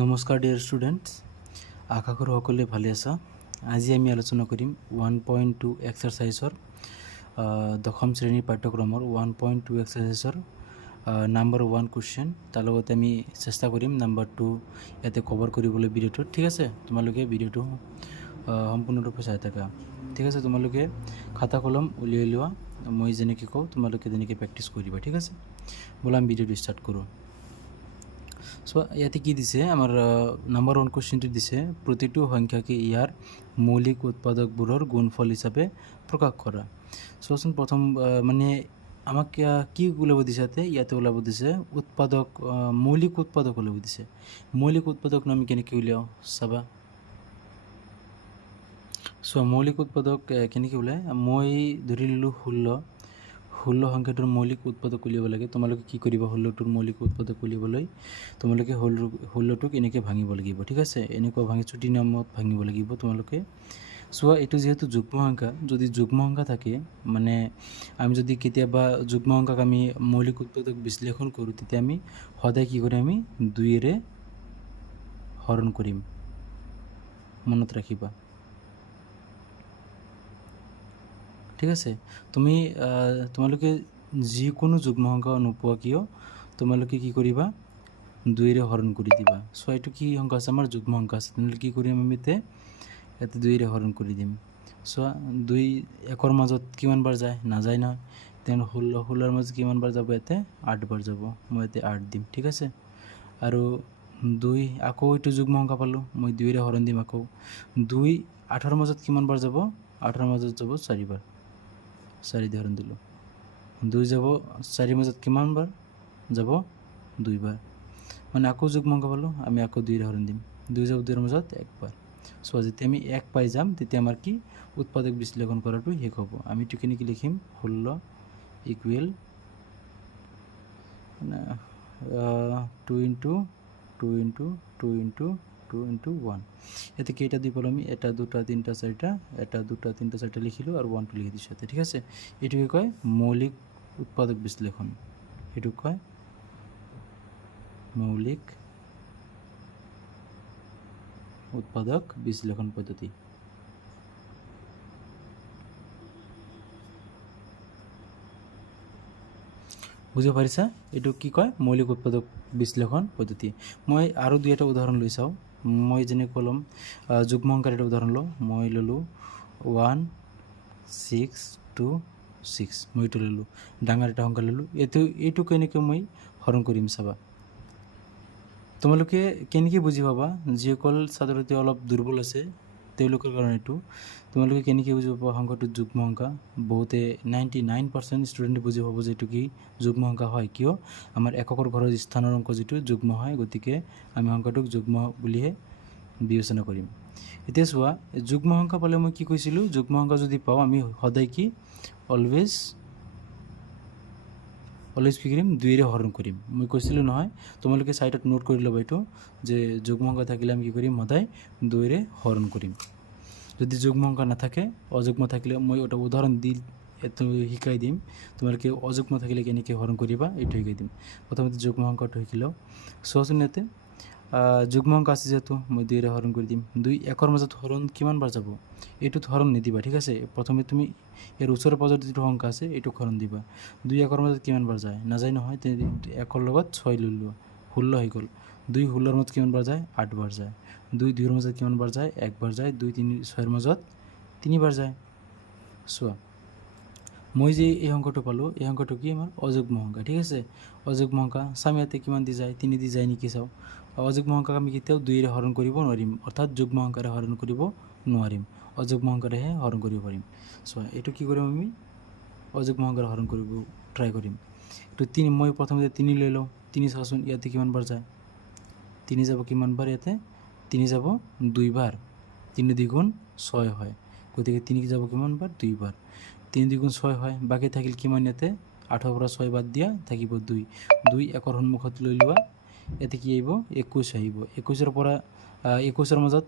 নমস্কাৰ dear students, আশা কৰোঁ সকলোৱে ভালে আছা। আজি আমি আলোচনা কৰিম 1.2 এক্সাৰচাইজৰ দশম শ্ৰেণীৰ পাঠ্যক্ৰমৰ 1.2 এক্সাৰচাইজৰ নাম্বাৰ 1 কুৱেশ্যন। তাৰ লগতে আমি চেষ্টা কৰিম নাম্বাৰ 2 ইয়াতে কভাৰ কৰিবলৈ ভিডিঅ'টোত। ঠিক আছে, তোমালোকে ভিডিঅ'টো সম্পূৰ্ণৰূপে চাই থাকা। ঠিক আছে, তোমালোকে খাতা কলম উলিয়াই লোৱা, মই যেনেকৈ কওঁ তোমালোকে তেনেকৈ প্ৰেক্টিছ কৰিবা। ঠিক আছে, ব'লা আমি ভিডিঅ'টো ষ্টাৰ্ট কৰোঁ। সো ইয়াতে কি দিছে, আমাৰ নাম্বাৰ 1 কুৱেশ্যনটো দিছে, প্ৰতিটো সংখ্যাকে ইয়াৰ মৌলিক উৎপাদকবোৰৰ গুণফল হিচাপে প্ৰকাশ কৰা। চোৱাচোন, প্ৰথম মানে আমাক কি ওলাব দিছে, ইয়াতে ওলাব দিছে উৎপাদক, মৌলিক উৎপাদক ওলাব দিছে। মৌলিক উৎপাদক আমি কেনেকৈ উলিয়াওঁ চাবা। মৌলিক উৎপাদক কেনেকৈ ওলায়, মই ধৰি ল'লোঁ 16 সংখ্যাটোৰ মৌলিক উৎপাদক উলিয়াব লাগে। তোমালোকে কি কৰিবা, 16টোৰ মৌলিক উৎপাদক উলিয়াবলৈ তোমালোকে 16টোক এনেকৈ ভাঙিব লাগিব। ঠিক আছে, এনেকুৱা ভাঙি চুটি নামত ভাঙিব লাগিব তোমালোকে। চোৱা, এইটো যিহেতু যুগ্ম সংখ্যা, যদি যুগ্ম সংখ্যা থাকে, মানে আমি যদি কেতিয়াবা যুগ্ম সংখ্যাক আমি মৌলিক উৎপাদক বিশ্লেষণ কৰোঁ, তেতিয়া আমি সদায় কি কৰিম, আমি 2ৰে হৰণ কৰিম। মনত ৰাখিবা। ঠিক আছে, তোমালোকে যিকোনো যুগ্ম সংখ্যা নোপোৱা কিয়, তোমালোকে কি কৰিবা, 2ৰে হৰণ কৰি দিবা। এইটো কি সংখ্যা আছে, আমাৰ যুগ্ম সংখ্যা আছে, তেনেহ'লে কি কৰিম আমি ইয়াতে 2ৰে হৰণ কৰি দিম। 2 1ৰ মাজত কিমান বাৰ যায়, নাযায় নহয়, তেনেহ'লে 16ৰ মাজত কিমান বাৰ যাব, ইয়াতে 8 বাৰ যাব, মই ইয়াতে 8 দিম। ঠিক আছে, আৰু 2 আকৌ এইটো যুগ্ম সংখ্যা পালোঁ, মই 2ৰে হৰণ দিম আকৌ। 2 8ৰ মাজত কিমান বাৰ যাব, 8ৰ মাজত যাব 4 বাৰ, 4 দি হৰণ দিলোঁ। 2 যাব 4ৰ মাজত কিমান বাৰ যাব, 2 বাৰ, মানে আকৌ যুগ্ম সংখ্যা পালোঁ, আমি আকৌ 2ৰে হৰণ দিম। 2 যাব 2ৰ মাজত 1 বাৰ। যেতিয়া আমি 1 পাই যাম, তেতিয়া আমাৰ কি উৎপাদক বিশ্লেষণ কৰাটো শেষ হ'ব। আমি এইটো কেনেকৈ লিখিম, 16 equal 2 into 2 into 2 into 2 into 1। ইয়াতে কেইটা দি পালোঁ আমি, 1 2 3 4, 1 2 3 4 লিখিলোঁ আৰু 1টো লিখি দিছোঁ ইয়াতে। ঠিক আছে, এইটোকে কয় মৌলিক উৎপাদক বিশ্লেষণ, এইটোক কয় মৌলিক উৎপাদক বিশ্লেষণ পদ্ধতি। বুজিব পাৰিছা, এইটো কি কয়, মৌলিক উৎপাদক বিশ্লেষণ পদ্ধতি। মই আৰু 2এটা উদাহৰণ লৈ চাওঁ। মই যেনে ক'লম যুগ্ম সংখ্যাৰ এটা উদাহৰণ লওঁ, মই ল'লোঁ 1 6 2 6, মই এইটো ল'লোঁ, ডাঙৰ এটা সংখ্যা ল'লোঁ। এইটো কেনেকৈ মই হৰণ কৰিম চাবা। তোমালোকে কেনেকৈ বুজি পাবা, যিসকল ছাত্ৰ ছাত্ৰী অলপ দুৰ্বল আছে তেওঁলোকৰ কাৰণে এইটো, তোমালোকে কেনেকৈ বুজি পাবা সংখ্যাটো যুগ্ম সংখ্যা। বহুতে 99% ষ্টুডেণ্টে বুজি পাব যে এইটো কি যুগ্ম সংখ্যা হয়, কিয় আমাৰ এককৰ ঘৰৰ স্থানৰ অংক যিটো যুগ্ম হয়, গতিকে আমি সংখ্যাটোক যুগ্ম বুলিহে বিবেচনা কৰিম। এতিয়া চোৱা, যুগ্ম সংখ্যা পালে মই কি কৈছিলোঁ, যুগ্ম সংখ্যা যদি পাওঁ আমি সদায় কি অলৱেজ কি কৰিম, 2ৰে হৰণ কৰিম। মই কৈছিলোঁ নহয়, তোমালোকে চাইডত নোট কৰি ল'বা এইটো, যে যুগ্ম সংখ্যা থাকিলে আমি কি কৰিম, সদায় 2ৰে হৰণ কৰিম। যদি যুগ্ম সংখ্যা নাথাকে, অযুগ্ম থাকিলে মই এটা উদাহৰণ দি এইটো শিকাই দিম, তোমালোকে অযুগ্ম থাকিলে কেনেকৈ হৰণ কৰিবা এইটো শিকাই দিম। প্ৰথমতে যুগ্ম সংখ্যাটো শিকি লওঁ। চোৱাচোন, ইয়াতে যুগ্ম সংখ্যা আছে যিহেতু মই 2ৰে হৰণ কৰি দিম। 2 1ৰ মাজত হৰণ কিমান বাৰ যাব, এইটোত হৰণ নিদিবা। ঠিক আছে, প্ৰথমে তুমি ইয়াৰ ওচৰে পাঁজৰে যিটো সংখ্যা আছে এইটোক হৰণ দিবা। 2 1ৰ মাজত কিমান বাৰ যায়, নাযায় নহয়, 1ৰ লগত 6 লৈ লোৱা, 16 হৈ গ'ল। 2 16ৰ মাজত কিমান বাৰ যায়, 8 বাৰ যায়। 2 2ৰ মাজত কিমান বাৰ যায়, 1 বাৰ যায়। 2 3 6ৰ মাজত 3 বাৰ যায়। চোৱা, মই যে এই সংখ্যাটো পালোঁ, এই সংখ্যাটো কি আমাৰ অযুগ্ম সংখ্যা। ঠিক আছে, অযুগ্ম সংখ্যা চাম ইয়াতে কিমান দি যায়, 3 দি যায় নেকি চাওঁ। অযুগ্ম সংখ্যাক আমি কেতিয়াও 2ৰে হৰণ কৰিব নোৱাৰিম, অৰ্থাৎ যুগ্ম সংখ্যাৰে হৰণ কৰিব নোৱাৰিম, অযুগ্ম সংখ্যাৰেহে হৰণ কৰিব পাৰিম। চোৱা, এইটো কি কৰিম, আমি অযুগ্ম সংখ্যাৰে হৰণ কৰিব ট্ৰাই কৰিম। এইটো 3, মই প্ৰথমতে 3 লৈ লওঁ। 3 চাওঁচোন ইয়াতে কিমান বাৰ যায়, 3 যাব কিমান বাৰ, ইয়াতে 3 যাব 2 বাৰ। 3 2 গুণ 6 হয়, গতিকে 3 যাব কিমান বাৰ, 2 বাৰ। 3 2 গুণ 6 হয়, বাকী থাকিল কিমান, ইয়াতে 8ৰ পৰা 6 বাদ দিয়া থাকিব 2। 2 1ৰ সন্মুখত লৈ লোৱা, ইয়াতে কি আহিব, 21 আহিব। 21ৰ পৰা 21ৰ মাজত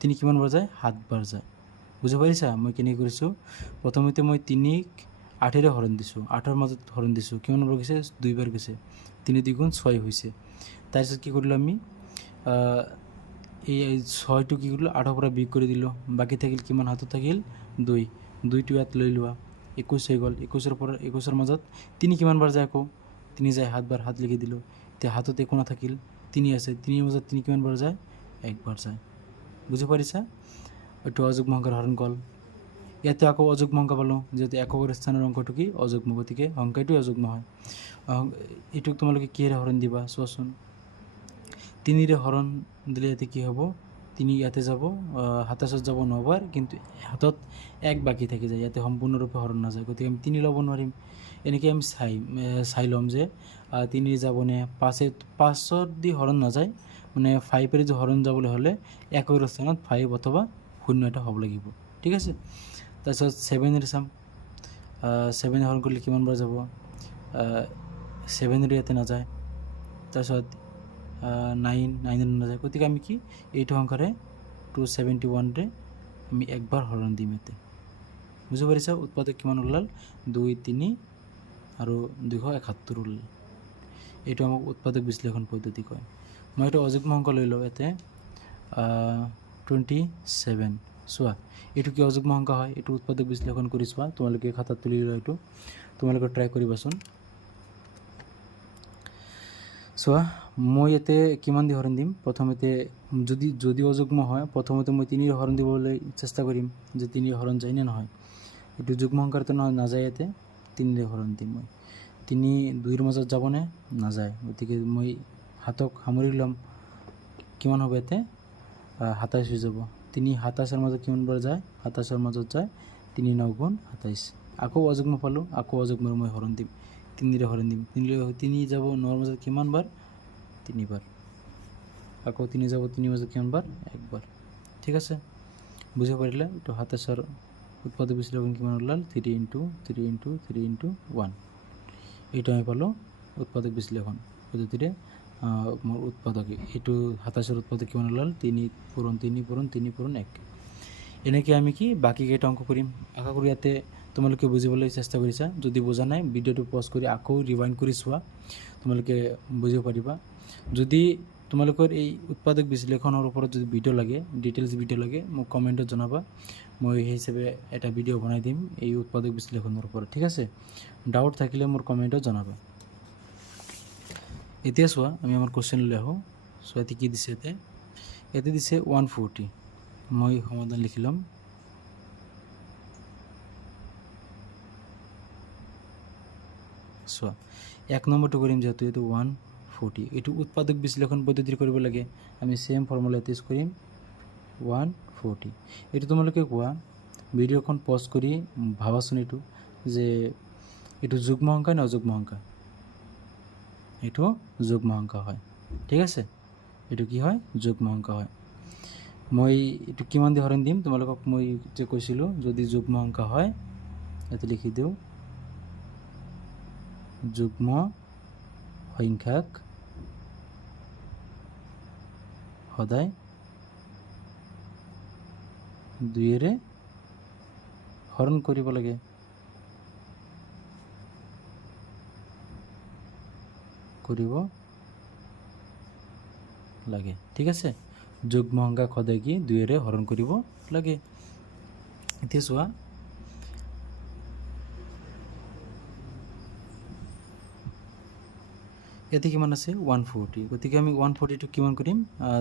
3 কিমান বাৰ যায়, 7 বাৰ যায়। বুজি পাৰিছা মই কেনেকৈ কৰিছোঁ। প্ৰথমতে মই 3ক 8ৰে হৰণ দিছোঁ, 8ৰ মাজত হৰণ দিছোঁ, কিমান বাৰ গৈছে, 2 বাৰ গৈছে। 3 2 গুণ 6 হৈছে। তাৰপিছত কি কৰিলোঁ আমি, এই 6টো কি কৰিলোঁ 8ৰ পৰা বিয়োগ কৰি দিলোঁ, বাকী থাকিল কিমান, হাতত থাকিল 2, 2টো ইয়াত লৈ লোৱা, 21 হৈ গ'ল। 21ৰ পৰা 21ৰ মাজত 3 কিমানবাৰ যায়, আকৌ 3 যায়, 7 বাৰ, 7 লিখি দিলোঁ। এতিয়া হাতত একো নাথাকিল, 3 আছে, 3ৰ মাজত 3 কিমানবাৰ যায়, 1 বাৰ যায়। বুজি পাৰিছা? এইটো অযুগ্ম সংখ্যাৰ হৰণ গ'ল। ইয়াতে আকৌ অযুগ্ম সংখ্যা পালোঁ, যিহেতু এককৰ স্থানৰ অংকটো কি অযুগ্ম, গতিকে সংখ্যাটো অযুগ্ম হয়। এইটোক তোমালোকে কিহেৰে হৰণ দিবা চোৱাচোন। 3ৰে হৰণ দিলে ইয়াতে কি হ'ব, 3 ইয়াতে যাব, 27 যাব 9 বাৰ, কিন্তু হাতত 1 বাকী থাকি যায়, ইয়াতে সম্পূৰ্ণৰূপে হৰণ নাযায়, গতিকে আমি 3 ল'ব নোৱাৰিম। এনেকৈ আমি চাই ল'ম যে 3 যাবনে, 5 দি হৰণ নাযায়, মানে 5ৰে যে হৰণ যাবলৈ হ'লে একৰ স্থানত 5 অথবা 0 এটা হ'ব লাগিব, ঠিক আছে। তাৰপিছত 7ৰে চাম, 7 হৰণ কৰিলে কিমানবাৰ যাব, 7ৰে ইয়াতে নাযায়। তাৰপিছত 9ৰে নাযায়, গতিকে আমি কি এইটো সংখ্যাৰে 271ৰে আমি একবাৰ হৰণ দিম ইয়াতে। বুজি পাৰিছা? উৎপাদক কিমান ওলাল, 2, 3 আৰু 271 ওলাল। এইটো আমাক উৎপাদক বিশ্লেষণ পদ্ধতি কয়। মই এইটো অযুগ্ম সংখ্যা লৈ লওঁ ইয়াতে 27। চোৱা, এইটো কি অযুগ্ম সংখ্যা হয়, এইটো উৎপাদক বিশ্লেষণ কৰি চোৱা, তোমালোকে খাতাত তুলি লোৱা, এইটো তোমালোকে ট্ৰাই কৰিবাচোন। চোৱা, মই ইয়াতে কিমান দি হৰণ দিম, প্ৰথমতে যদি অযুগ্ম হয়, প্ৰথমতে মই 3ৰে হৰণ দিবলৈ চেষ্টা কৰিম যে 3ৰে হৰণ যায় নে নহয়। এইটো যুগ্ম সংখ্যাটো নাযায়, ইয়াতে 3ৰে হৰণ দিম মই। 3 2ৰ মাজত যাবনে, নাযায়, গতিকে মই হাতক সামৰি ল'ম, কিমান হ'ব ইয়াতে 27 হৈ যাব। 3 27ৰ মাজত কিমানবাৰ যায়, 27ৰ মাজত যায় 3 9 গুণ 27। আকৌ অযুগ্ম পালোঁ, আকৌ অযুগ্মৰ মই হৰণ দিম, 3ৰে হৰণ দিম, 3 যাব 9ৰ মাজত কিমানবাৰ, 3 বাৰ, আকৌ 3 যাব 3ৰ মাজত কিমানবাৰ, 1 বাৰ, ঠিক আছে। বুজিব পাৰিলে? এইটো 27ৰ উৎপাদক বিশ্লেষণ কিমান ওলাল, 3 × 3 × 3 × 1। এইটো আমি পালোঁ উৎপাদক বিশ্লেষণ পদ্ধতিৰে মোৰ উৎপাদক। এইটো 27ৰ উৎপাদক কিমান ওলাল, 3 পূৰণ 3 পূৰণ 3 পূৰণ 1। এনেকৈ আমি কি বাকীকেইটা অংক কৰিম। আশা কৰোঁ ইয়াতে তোমালোকে বুজিবলৈ চেষ্টা কৰিছা। যদি বুজা নাই, ভিডিঅ'টো পজ কৰি আকৌ ৰিৱাইণ্ড কৰি চোৱা, তোমালোকে বুজিব পাৰিবা। যদি তোমালোকৰ এই উৎপাদক বিশ্লেষণৰ ওপৰত যদি ভিডিঅ' লাগে, ডিটেইলছ ভিডিঅ' লাগে, মোক কমেণ্টত জনাবা, মই সেই হিচাপে এটা ভিডিঅ' বনাই দিম এই উৎপাদক বিশ্লেষণৰ ওপৰত, ঠিক আছে। ডাউট থাকিলে মোৰ কমেণ্টত জনাবা। এতিয়া চোৱা, আমি আমাৰ কুৱেশ্যনলৈ আহোঁ। চোৱা, ইয়াতে কি দিছে, ইয়াতে দিছে 140। মই সমাধান লিখি ল'ম। চোৱা, 1 নম্বৰটো কৰিম, যিহেতু এইটো 140, এইটো উৎপাদক বিশ্লেষণ পদ্ধতিৰে কৰিব লাগে। আমি ছেম ফৰ্মুলা ইউজ কৰিম, 140। এইটো তোমালোকে কোৱা, ভিডিঅ'খন পজ কৰি ভাবাচোন এইটো, যে এইটো যুগ্ম সংখ্যা নে অযুগ্ম সংখ্যা। এইটো যুগ্ম সংখ্যা হয়, ঠিক আছে। এইটো কি হয়, যুগ্ম সংখ্যা হয়। মই এইটো কিমান দি হৰণ দিম, তোমালোকক মই যে কৈছিলোঁ, যদি যুগ্ম সংখ্যা হয়, ইয়াতে লিখি দিওঁ, যুগ্ম সংখ্যাক সদায় 2ৰে হৰণ কৰিব লাগে। ঠিক আছে। যুগ্ম সংখ্যাক সদায় কি 2ৰে হৰণ কৰিব লাগে। এতিয়া চোৱা, ইয়াতে কিমান আছে, 140, গতিকে আমি 140টো কিমান কৰিম,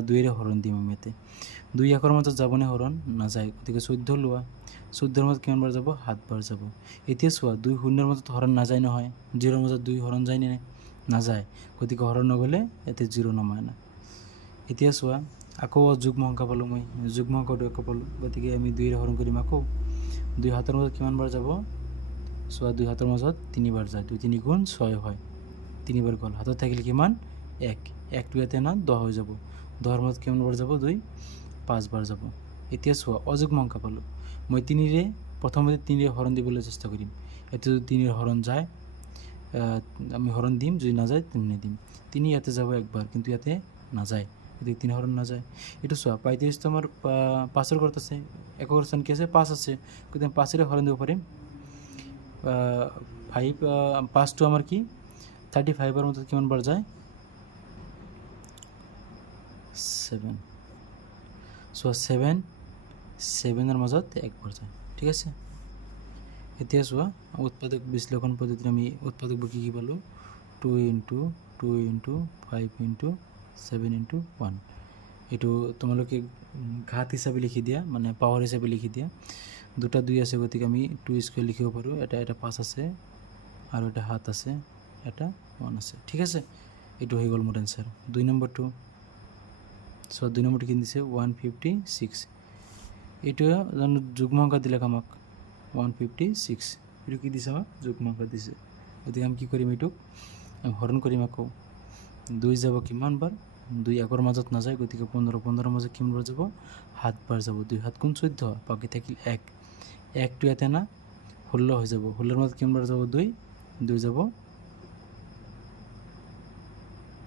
2ৰে হৰণ দিম। আমি ইয়াতে 2 1ৰ মাজত যাবনে, হৰণ নাযায়, গতিকে 14 লোৱা, 14ৰ মাজত কিমানবাৰ যাব, 7 বাৰ যাব। এতিয়া চোৱা, 2 0ৰ মাজত হৰণ নাযায় নহয়, 0ৰ মাজত 2 হৰণ যায়নে, নাযায়, গতিকে হৰণ নগ'লে ইয়াতে 0 নমায় না। এতিয়া চোৱা, আকৌ যুগ্ম সংখ্যা পালোঁ, মই যুগ্ম সংখ্যাটো আকৌ পালোঁ, গতিকে আমি 2ৰে হৰণ কৰিম। আকৌ 2 7ৰ মাজত কিমানবাৰ যাব, চোৱা, 2 7ৰ মাজত 3 বাৰ যায়, 2 3 গুণ 6 হয়, 3 বাৰ গ'ল, হাতত থাকিলে কিমান, 1, 1টো ইয়াতে না 10 হৈ যাব, 10ৰ মাজত কিমানবাৰ যাব, 2 5 বাৰ যাব। এতিয়া চোৱা, অযুগ্ম সংখ্যা পালোঁ, মই 3ৰে প্ৰথমতে 3ৰে হৰণ দিবলৈ চেষ্টা কৰিম। ইয়াতে যদি 3ৰে হৰণ যায়, আমি হৰণ দিম, যদি নাযায় 3 নিদিম। 3 ইয়াতে যাব একবাৰ, কিন্তু ইয়াতে নাযায়, গতিকে 3 হৰণ নাযায়। এইটো চোৱা, 35টো আমাৰ 5ৰ ঘৰত আছে, একৰ স্থান কি আছে, 5 আছে, গতিকে 5ৰে হৰণ দিব পাৰিম। 5টো আমাৰ কি 35ৰ মাজত কিমানবাৰ যায়, 7 চোৱা 7 মাজত 1 বাৰ যায় ঠিক আছে এতিয়া চোৱা উৎপাদক বিশ্লেষণ পদ্ধতিত আমি উৎপাদকবোৰ কি পালোঁ 2 × 2 × 5 × 7 × 1 এইটো তোমালোকে ঘাত হিচাপে লিখি দিয়া মানে পাৱাৰ হিচাপে লিখি দিয়া দুটা 2 আছে গতিকে আমি 2 স্কোয়াৰ লিখিব পাৰোঁ এটা 5 আছে আৰু এটা 7 আছে এটা 1 আছে ঠিক আছে এইটো হৈ গ'ল মোৰ এনসাৰ 2 নম্বৰটো সো 2 নম্বৰটো কি দিছে 156 এইটো জানো যুগ্ম অংক দিলে আমাক 156 এইটো কি দিছে আমাক যুগ্ম অংক দিছে গতিকে আমি কি কৰিম এইটো হৰণ কৰিম আকৌ 2 যাব কিমান বাৰ 2 একৰ মাজত নাযায় গতিকে 15 মাজত কিমান বাৰ যাব 7 বাৰ যাব 2 7 গুণ 14 বাকি থাকিল 1 1 টো এতে না 16 হৈ যাব 16 মাজত কিমান বাৰ যাব 2 2 যাব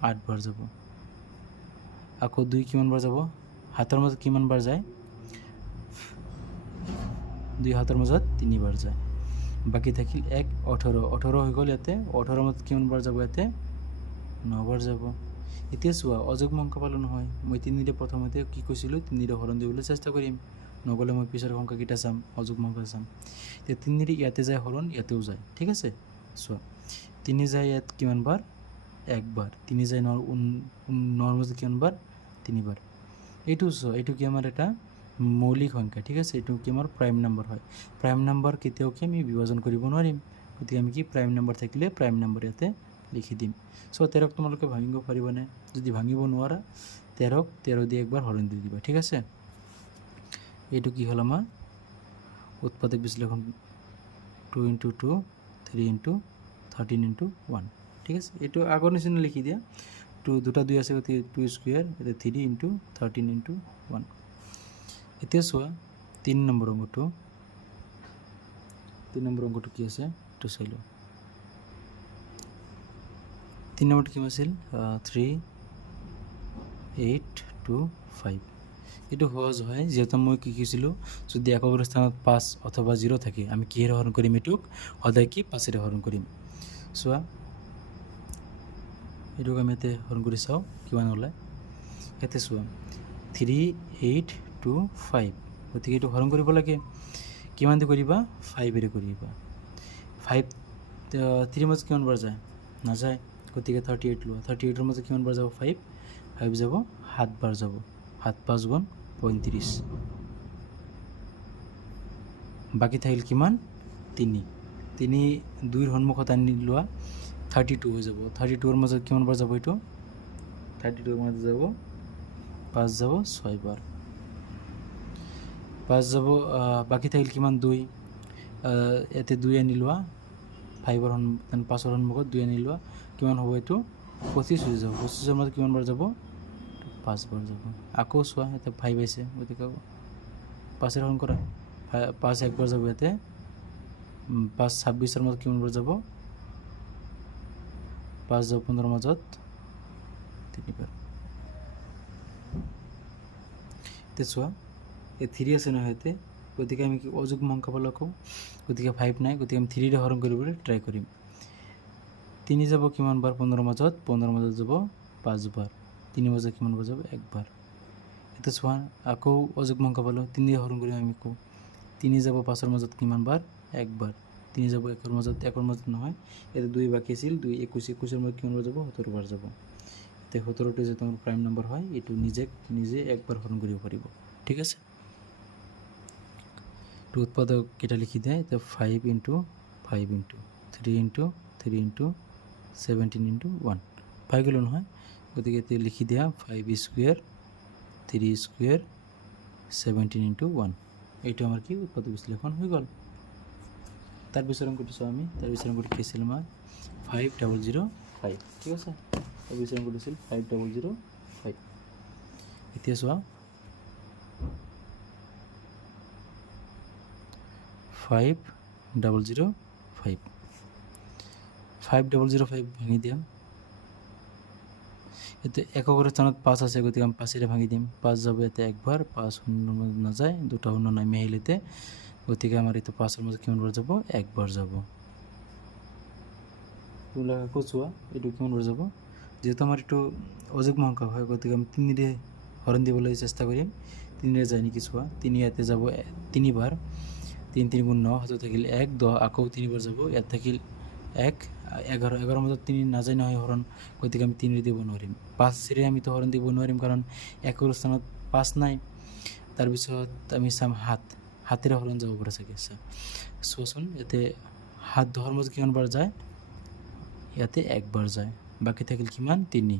8 বাৰ যাব আকৌ 2 কিমান বাৰ যাব হাতৰ মাজত কিমান বাৰ যায় 2 হাতৰ মাজত 3 বাৰ যায় বাকি থাকিল 1 18 18 হৈ গ'ল ইয়াতে 18 মাজত কিমান বাৰ যাব ইয়াতে 9 বাৰ যাব এতিয়া চোৱা অযুগ্ম অংক পালো নহয় মই 3 ৰে প্ৰথমতে কি কৈছিলো 3 ৰে হৰণ দিবলৈ চেষ্টা কৰিম নগলে মই পিছৰ অংক কিটা চাম অযুগ্ম অংক চাম তে 3 ৰে ইয়াতে যায় হৰণ ইয়াতেও যায় ঠিক আছে চোৱা 3 যায় ইয়াত কিমান বাৰ 1 বাৰ 3 যায় 9 মাজত কিমান বাৰ 3 বাৰ এইটো চোৱা এইটো কি আমাৰ এটা মৌলিক সংখ্যা ঠিক আছে এইটো কি আমাৰ প্ৰাইম নাম্বাৰ হয় প্ৰাইম নাম্বাৰ কেতিয়াও কি আমি বিভাজন কৰিব নোৱাৰিম গতিকে আমি কি প্ৰাইম নাম্বাৰ থাকিলে প্ৰাইম নাম্বাৰ ইয়াতে লিখি দিম সো 13 তোমালোকে ভাঙিব পাৰিবানে যদি ভাঙিব নোৱাৰা 13 দিয়ে একবাৰ হৰণ দি দিবা ঠিক আছে এইটো কি হল আমাৰ উৎপাদক বিশ্লেষণ 2 × 2 3 × 13 × 1 ঠিক আছে এইটো আগৰ নিচিনা লিখি দিয়া 2 দুটা 2 আছে গতি 2 স্কয়াৰ এটা 3 × 13 × 1 এতিয়া চোৱা 3 নম্বৰ অংকটো কি আছে তো চাই লও 3 নম্বৰটো কি আছিল 3 8 2 5 এইটো সহজ হয় যেহেতু মই কি কৈছিলো যদি একক স্থানত 5 অথবা 0 থাকে আমি কিহেৰে হৰণ কৰিম এটুক সদায় কি 5 ৰে হৰণ কৰিম চোৱা এটুক আমি এতে হৰণ কৰি চাও কিমান হলে এতে চোৱা 3 8 2 5 গতিকে এটু হৰণ কৰিব লাগে কিমান দি কৰিবা 5 ৰে কৰিবা 5 3 মাজ কিমান বাৰ যায় না যায় গতিকে 38 লোৱা 38 ৰ মাজত কিমান বাৰ যাব 5 5 যাব 7 বাৰ যাব 7 5 গুণ 35 বাকি থাকিল কিমান 3 3 2 ৰ সন্মুখত আনি লোৱা 32 হৈ যাব 32 ৰ মাজত কিমান বাৰ যাব এটো 32 ৰ মাজত যাব 5 যাব 6 বাৰ 5 যাব বাকি থাকিল কিমান 2 এতে 2 আনি লোৱা 5 ৰ 5 ৰ সন্মুখত 2 আনি লোৱা কিমান হ'ব এটো 25 হৈ যাব 25 ৰ মাজত কিমান বাৰ যাব 5 বাৰ যাব আকৌ চোৱা এতে 5 আছে গতিকে 5 ৰ হৰণ কৰা 5 একবাৰ যাব এতে 5 26 ৰ মাজত কিমান বাৰ যাব 5 যাব 15 ৰ মাজত 3 বাৰ তে চোৱা এই 3 আছে নহয় এতে গতিকে আমি কি অযুগ্ম অংক পালো আকৌ গতিকে 5 নাই গতিকে আমি 3 ৰে হৰণ কৰিবলৈ ট্ৰাই কৰিম 3 যাব কিমান বাৰ 15 ৰ মাজত যাব 5 বাৰ 3 মাজত কিমান বাৰ যাব 1 বাৰ এটা চোৱা আকৌ অযুগ্ম অংক পালো 3 ৰে হৰণ কৰিম আমি আকৌ 3 যাব 5 ৰ মাজত কিমান বাৰ 1 বাৰ 3 যাব 1 ৰ মাজত নহয় এটা 2 বাকি আছিল 2 21 21 ৰ মাজত কিমান বাৰ যাব 17 বাৰ যাব তে 17 টো যে তোমাৰ প্ৰাইম নাম্বাৰ হয় এটো নিজে একবাৰ হৰণ কৰিব পাৰিব ঠিক আছে তো উৎপাদক কেটা লিখি দেয় তো 5 × 5 × 3 × 3 × 17 × 1 পাই গ'লো নহয় গতিকে এতে লিখি দিয়া 5 স্কয়ার 3 স্কয়ার 17 × 1 এইটো আমাৰ কি উৎপাদক বিশ্লেষণ হৈ গ'ল তাৰ পিছৰ অংকটো চাও আমি তাৰ পিছৰ অংকটো কি আছিল আমাৰ 5005 ঠিক আছে তাৰ পিছৰ অংকটো আছিল 5005 এতিয়া চোৱা 5005 5005 ভাঙি দিম এতে এককৰ স্থানত 5 আছে গতিকে আমি 5 ৰে ভাঙি দিম 5 যাব এতে একবাৰ 5 শূন্য না যায় দুটা শূন্য নাই মিলাইতে গতিকে আমাৰ এতে 5 ৰ মাজত কিমান বাৰ যাব একবাৰ যাব তোলা কোচোৱা এটো কিমান বাৰ যাব যেহেতু আমাৰ এটো অযুগ্ম অংক হয় গতিকে আমি 3 ৰে হৰণ দিবলৈ চেষ্টা কৰিম। 3ৰে যায় নেকি চোৱা, 3 ইয়াতে যাব 3বাৰ, 3 3 গুণ 9, হাতত থাকিল 1, 10 আকৌ 3বাৰ যাব, ইয়াত থাকিল 1, 11, 11 মাজত 3 নাযায় নহয় হৰণ, গতিকে আমি 3ৰে দিব নোৱাৰিম। 5ৰে আমিতো হৰণ দিব নোৱাৰিম কাৰণ 1ৰ স্থানত 5 নাই। তাৰপিছত আমি চাম হাতেৰে হৰণ যাব পাৰে চাগে। চোৱাচোন ইয়াতে 7 10ৰ মাজত কিমানবাৰ যায়, ইয়াতে 1বাৰ যায়, বাকী থাকিল কিমান 3।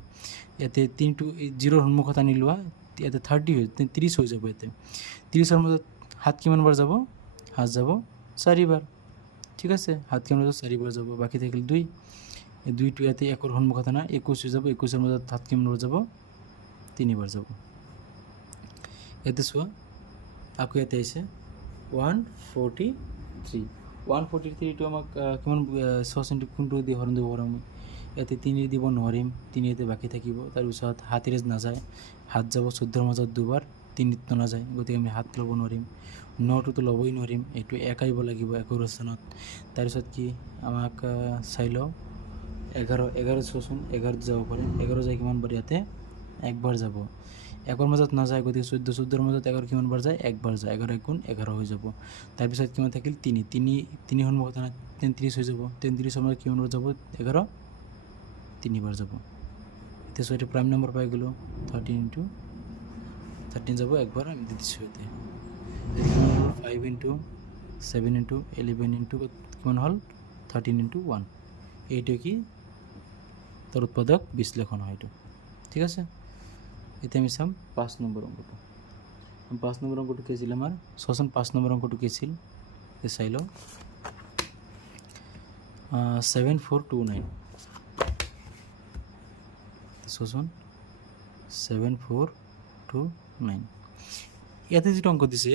ইয়াতে 3টো 0ৰ সন্মুখত আনি লোৱা, ইয়াতে 30 হৈ যাব। ইয়াতে 30ৰ মাজত 7 কিমানবাৰ যাব, 7 যাব 4বাৰ, ঠিক আছে। 7 কিমানৰ মাজত 4বাৰ যাব, বাকী থাকিল 2। এই 2টো ইয়াতে 1ৰ সন্মুখত আনা, 21 হৈ যাব। 21ৰ মাজত 7 কিমানবাৰ যাব, 3বাৰ যাব। ইয়াতে চোৱা আকৌ ইয়াতে আহিছে 143। 143টো আমাক কিমান চোৱাচোন কোনটো দি হৰণ দিব পাৰোঁ আমি। ইয়াতে 3 দিব নোৱাৰিম, 3 ইয়াতে বাকী থাকিব। তাৰপিছত 7ৰে নাযায়, 7 যাব 14ৰ মাজত 2বাৰ, 3টো নাযায়, গতিকে আমি 7 ল'ব নোৱাৰিম। 9টোতো ল'বই নোৱাৰিম, এইটো 1 আহিব লাগিব 1ৰ স্থানত। তাৰপিছত কি আমাক চাই লওঁ 11 চোৱাচোন, 11 যাব পাৰে, 11 যায় কিমানবাৰ, ইয়াতে 1বাৰ যাব। 1ৰ মাজত নাযায়, গতিকে 14ৰ মাজত 11 কিমানবাৰ যায়, 1বাৰ যায়। 11 1 গুণ 11 হৈ যাব। তাৰপিছত কিমান থাকিল 3 সন্মুখত আনা, 33 হৈ যাব। 33ৰ মাজত কিমানবাৰ যাব, 11, 3বাৰ যাব। এতিয়া চোৱা এইটো প্ৰাইম নম্বৰ পাই গ'লোঁ, 13 × 13 যাব 1বাৰ, আমি দি দিছোঁ ইয়াতে। 5 × 7 × 11 কিমান হ'ল 13 × 1। এইটো কি তাৰ উৎপাদক বিশ্লেষণ হয় এইটো, ঠিক আছে। এতিয়া আমি চাম 5 নম্বৰ অংকটো। 5 নম্বৰ অংকটো কি আছিল আমাৰ, চোৱাচোন 5 নম্বৰ অংকটো কি আছিল, চাই লওঁ। 7429 চোৱাচোন 7429। ইয়াতে যিটো অংক দিছে,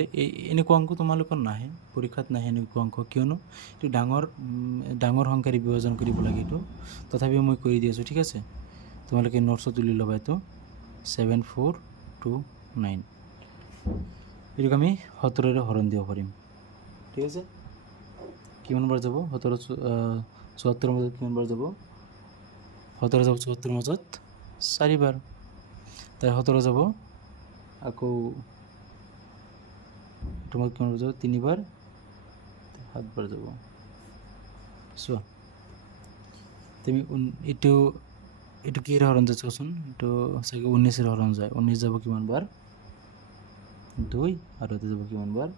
এনেকুৱা অংক তোমালোকৰ নাহে, পৰীক্ষাত নাহে এনেকুৱা অংক, কিয়নো এইটো ডাঙৰ সংখ্যাৰে বিভাজন কৰিব লাগে এইটো। তথাপিও মই কৰি দি আছোঁ, ঠিক আছে। তোমালোকে নোটছত তুলি ল'বা এইটো 7429। এইটোক আমি 17ৰে হৰণ দিব পাৰিম, ঠিক আছে। কিমানবাৰ যাব 17 74ৰ মাজত কিমানবাৰ যাব, 17 যাব 74ৰ মাজত 4বাৰ। তাই 17 যাব আকৌ তোমাৰ কিমানবাৰ যাব, 3বাৰ, 7বাৰ যাব। চোৱা তুমি এইটো কিৰ হৰণ যায় চোৱাচোন, এইটো চাগে 19ৰ হৰণ যায়। 19 যাব কিমানবাৰ, 2, আৰু ইয়াতে যাব কিমানবাৰ,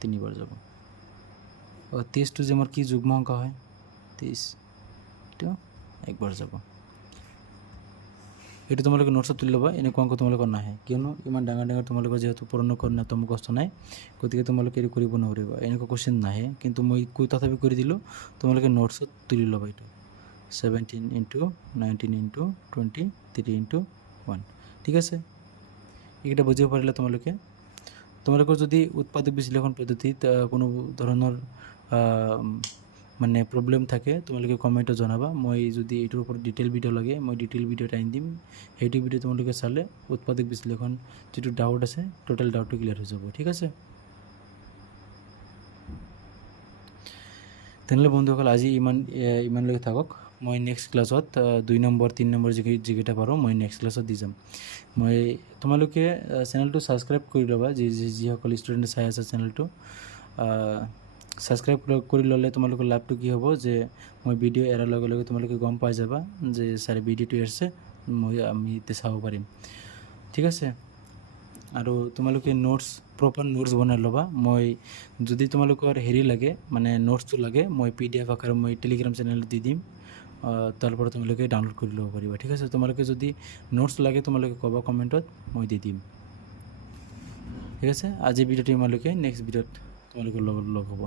3বাৰ যাব। 23টো যে আমাৰ কি যুগ্ম অংক হয়, 23, এইটো 1বাৰ যাব। এইটো তোমালোকে নোটছত তুলি ল'বা, এনেকুৱা অংক তোমালোকৰ নাহে, কিয়নো ইমান ডাঙৰ তোমালোকৰ যিহেতু পূৰণ কৰাত মুখস্থ নাই, গতিকে তোমালোকে এইটো কৰিব নোৱাৰিবা, এনেকুৱা কুৱেশ্যন নাহে। কিন্তু মই তথাপি কৰি দিলোঁ, তোমালোকে নোটছত তুলি ল'বা এইটো 17 × 19 × 23 × 1, ঠিক আছে। এইকেইটা বুজিব পাৰিলে তোমালোকৰ যদি উৎপাদক বিশ্লেষণ পদ্ধতিত কোনো ধৰণৰ মানে প্ৰব্লেম থাকে, তোমালোকে কমেণ্টত জনাবা। মই যদি এইটোৰ ওপৰত ডিটেইল ভিডিঅ' লাগে, মই ডিটেইল ভিডিঅ' এটা আনি দিম। সেইটো ভিডিঅ' তোমালোকে চালে উৎপাদক বিশ্লেষণ যিটো ডাউট আছে, টোটেল ডাউটটো ক্লিয়াৰ হৈ যাব, ঠিক আছে। তেনেহ'লে বন্ধুসকল আজি ইমানলৈকে থাকক। মই নেক্সট ক্লাছত 2 নম্বৰ 3 নম্বৰ যিকেইটা পাৰোঁ মই নেক্সট ক্লাছত দি যাম। তোমালোকে চেনেলটো ছাবস্ক্ৰাইব কৰি ল'বা, যিসকল ষ্টুডেণ্টে চাই আছে চেনেলটো। ছাবস্ক্ৰাইব কৰি ল'লে তোমালোকৰ লাভটো কি হ'ব, যে মই ভিডিঅ' এৰাৰ লগে লগে তোমালোকে গম পাই যাবা যে ছাৰে ভিডিঅ'টো এৰিছে, আমি এতিয়া চাব পাৰিম, ঠিক আছে। আৰু তোমালোকে প্ৰপাৰ নোটছ বনাই ল'বা। মই যদি তোমালোকৰ লাগে মানে নোটছটো লাগে, মই PDF আকাৰে মই টেলিগ্ৰাম চেনেলত দি দিম, তাৰ পৰা তোমালোকে ডাউনলোড কৰি ল'ব পাৰিবা, ঠিক আছে। তোমালোকে যদি নোটছ লাগে তোমালোকে ক'বা কমেণ্টত, মই দি দিম, ঠিক আছে। আজি ভিডিঅ'টো ইমানলৈকে, নেক্সট ভিডিঅ'ত তোমালোকৰ লগত লগ হ'ব।